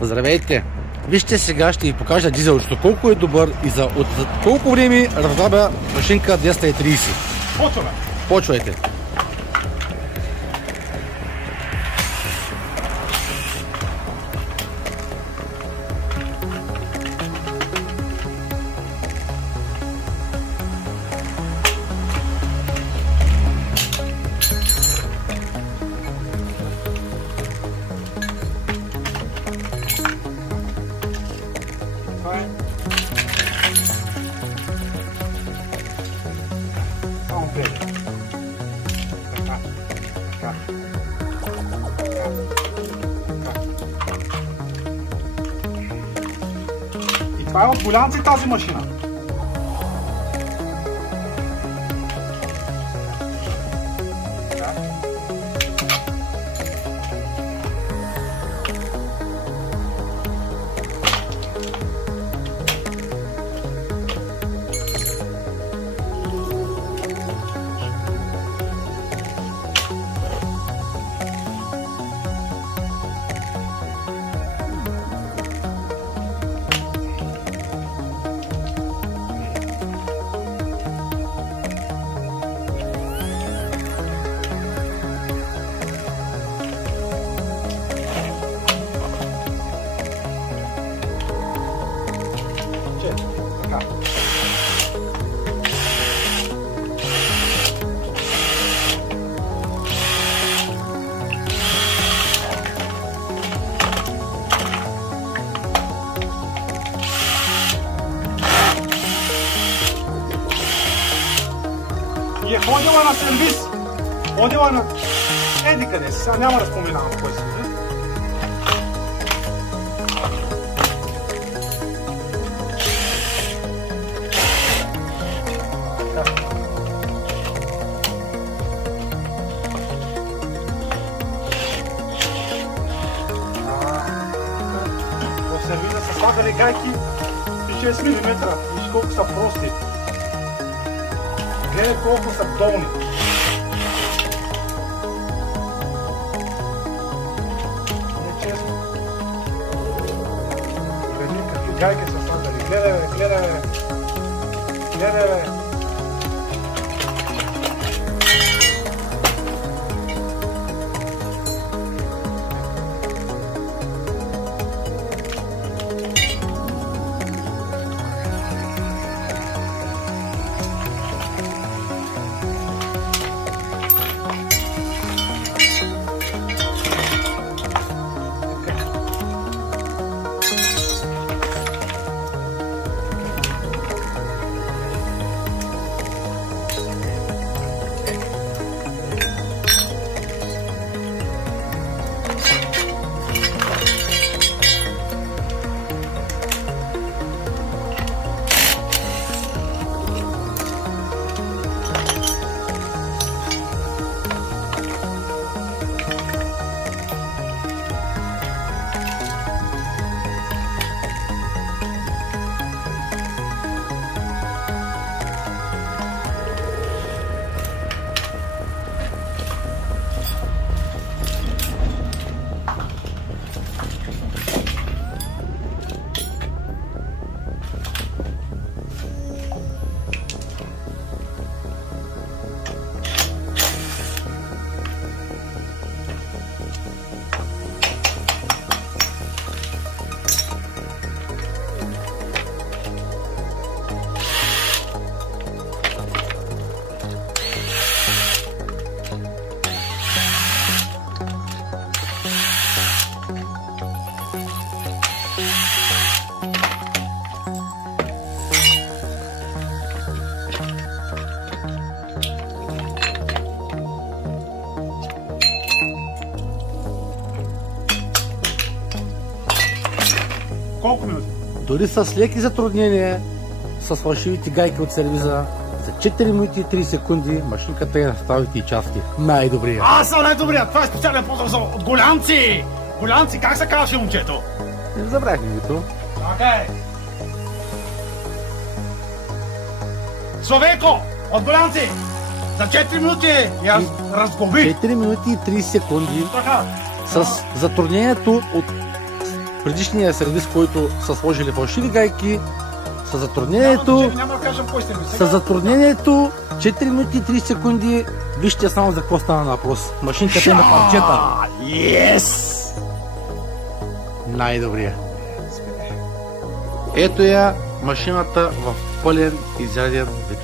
Здравейте! Вижте, сега ще ви покажа дизелчето колко е добър и за колко време разраба машинка 230. Почваме! Почвайте! Само гледай. Така. Така. Така. И това е от голянци тази машина. Така. Така. И е ходила на сервис. Ходила на... Еди къде си, сега няма да споменавам кой си. В сервиза са слагали гайки и 6 мм. Виж колко са прости. Гледай колко са долни. Не честно. Гледай какви гайки са слагали. Гледай, бе, гледай, бе. Гледай, бе. Колко минути? Дори с леки затруднения, с фалшивите гайки от сервиза, за 4 минути и 3 секунди машинката е на ставите и части. Най-добрия. Аз съм най-добрият! Това е специален поздрав от голянци! Голянци, как се казваше момчето? Не забравих името. Чакай! Словейко! От голянци! За 4 минути я разглоби! 4 минути и 30 секунди Така! с затруднението от предишния сервис, който са сложили фалшиви гайки, със затруднението, няма да кажем кой сте ми. със затруднението 4 минути и 30 секунди. Вижте само за какво стана на въпрос. Машинката е на парчета. Yes! Най-добрия. Ето я машината в пълен изряден вид.